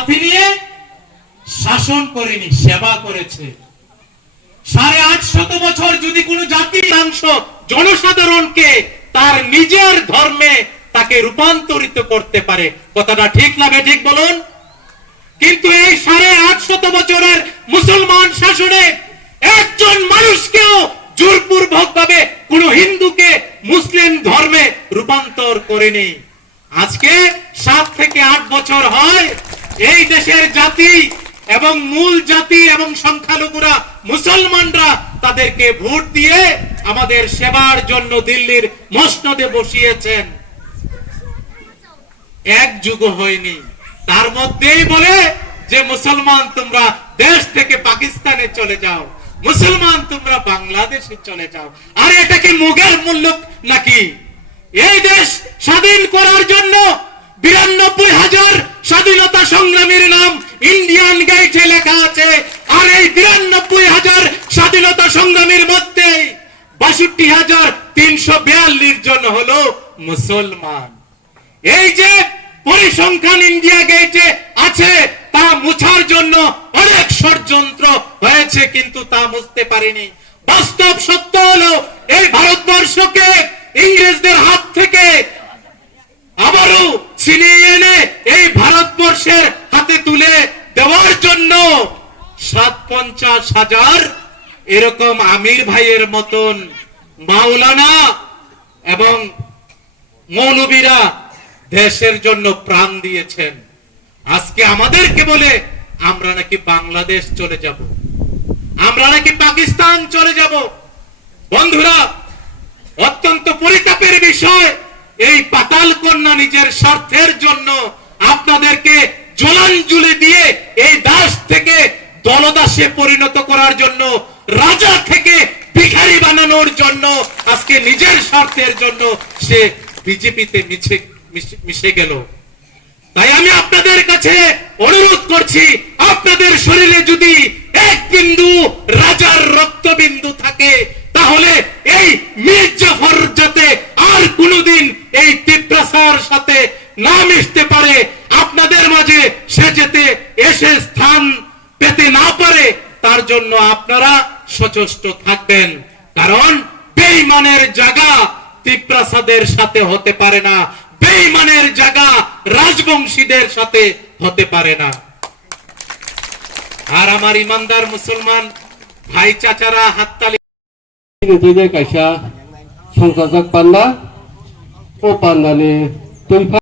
নিয়ে শাসন করেনি, সেবা করেছে। 850 বছর যদি কোন জাতির অংশ জনসাধারণকে তার নিজের ধর্মে তাকে রূপান্তরিত করতে পারে, কথাটা ঠিক না ঠিক বলুন? কিন্তু এই 850 বছরের মুসলমান শাসনে একজন মানুষকেও জোরপূর্বক ভাবে কোন হিন্দুকে মুসলিম ধর্মে রূপান্তর করেনি। আজকে 7 থেকে 8 বছর হয় এই দেশের জাতি এবং মূল জাতি এবং সংখ্যালঘুরা মুসলমানরা তাদেরকে ভোট দিয়ে আমাদের সেবার জন্য দিল্লির মসনদে বসিয়েছেন। এক যুগ হয়নি, তার মধ্যেই বলে যে মুসলমান তোমরা দেশ থেকে পাকিস্তানে চলে যাও, মুসলমান তোমরা বাংলাদেশে চলে যাও। আর এটা কি মুঘল মুল্লুক নাকি? এই দেশ স্বাধীন করার জন্য 92,000 স্বাধীনতা সংগ্রামীর নাম ইন্ডিয়ান গেটে লেখা আছে। আর এই 92,000 স্বাধীনতা সংগ্রামীর মধ্যে 62,342 জন হলো মুসলমান। এই যে পরিসংখ্যান ইন্ডিয়া গেটে আছে তা মুছার জন্য অনেক ষড়যন্ত্র হয়েছে, কিন্তু তা মুছতে পারেনি। বাস্তব সত্য হলো এই ভারতবর্ষকে ইংরেজদের হাত থেকে আবারও ছিনিয়ে এনে এই ভারতবর্ষের হাতে তুলে দেওয়ার জন্য 50,000 এরকম আমির ভাইয়ের মতন মাওলানা এবং মৌলবীরা দেশের জন্য প্রাণ দিয়েছেন। আজকে আমাদেরকে বলে আমরা নাকি বাংলাদেশ চলে যাব, আমরা নাকি পাকিস্তান চলে যাব। বন্ধুরা, অত্যন্ত পরিতাপের বিষয়, এই পাতাল কন্যা নিজের স্বার্থের জন্য আপনাদেরকে জলাঞ্জলি দিয়ে এই দাস থেকে দলদাসে পরিণত করার জন্য, রাজা থেকে ভিখারি বানানোর জন্য, আজকে নিজের স্বার্থের জন্য সে বিজেপিতে মিশে গেল। তাই আমি আপনাদের কাছে অনুরোধ করছি, আপনাদের শরীরে যদি এক বিন্দু রাজার রক্তবিন্দু থাকে তাহলে এই মীর জাফর যাতে আর কোনদিন এই তিপ্রাসার সাথে না মিশতে পারে, আপনাদের মাঝে সে যেতে এসে স্থান পেতে না পারে, তার জন্য আপনারা সচেষ্ট থাকবেন। কারণ বেঈমানের জায়গা তিপ্রাসাদের সাথে হতে পারে না, বেঈমানের জায়গা রাজবংশীদের সাথে হতে পারে না। আর আমার ইমানদার মুসলমান ভাই চাচারা হাততালি কাইসা সংসার পান্না ও পান্নানে